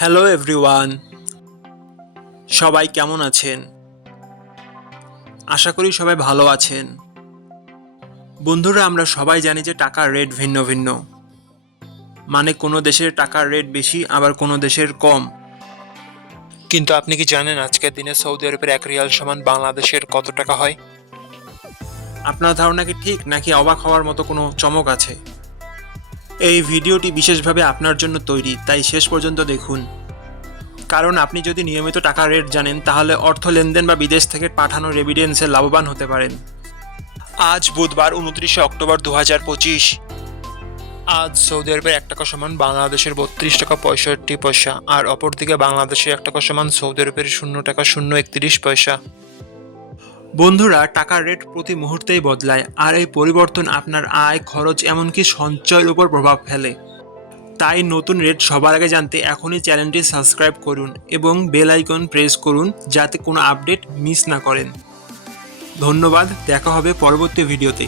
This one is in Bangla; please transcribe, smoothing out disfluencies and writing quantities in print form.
হ্যালো এভরিওয়ান, সবাই কেমন আছেন? আশা করি সবাই ভালো আছেন। বন্ধুরা, আমরা সবাই জানি যে টাকার রেট ভিন্ন ভিন্ন। মানে কোনো দেশের টাকার রেট বেশি, আবার কোনো দেশের কম। কিন্তু আপনি কি জানেন আজকের দিনে সৌদি আরবের 1 রিয়াল সমান বাংলাদেশের কত টাকা হয়? আপনার ধারণা কি ঠিক, নাকি অবাক হওয়ার মতো কোনো চমক আছে? এই ভিডিওটি বিশেষভাবে আপনার জন্য তৈরি, তাই শেষ পর্যন্ত দেখুন। কারণ আপনি যদি নিয়মিত টাকার রেট জানেন, তাহলে অর্থ লেনদেন বা বিদেশ থেকে পাঠানো রেমিটেন্সে লাভবান হতে পারেন। আজ বুধবার 29শে অক্টোবর 2025। আজ সৌদি আরবের 1 টাকা সমান বাংলাদেশের 32 টাকা 65 পয়সা, আর অপরদিকে বাংলাদেশের 1 টাকা সমান সৌদি আরবের 0 টাকা 031 পয়সা। বন্ধুরা, টাকার রেট প্রতি মুহূর্তেই বদলায়, আর এই পরিবর্তন আপনার আয়, খরচ, এমনকি সঞ্চয়ের উপর প্রভাব ফেলে। তাই নতুন রেট সবার আগে জানতে এখনই চ্যানেলটি সাবস্ক্রাইব করুন এবং বেল আইকন প্রেস করুন, যাতে কোনো আপডেট মিস না করেন। ধন্যবাদ, দেখা হবে পরবর্তী ভিডিওতে।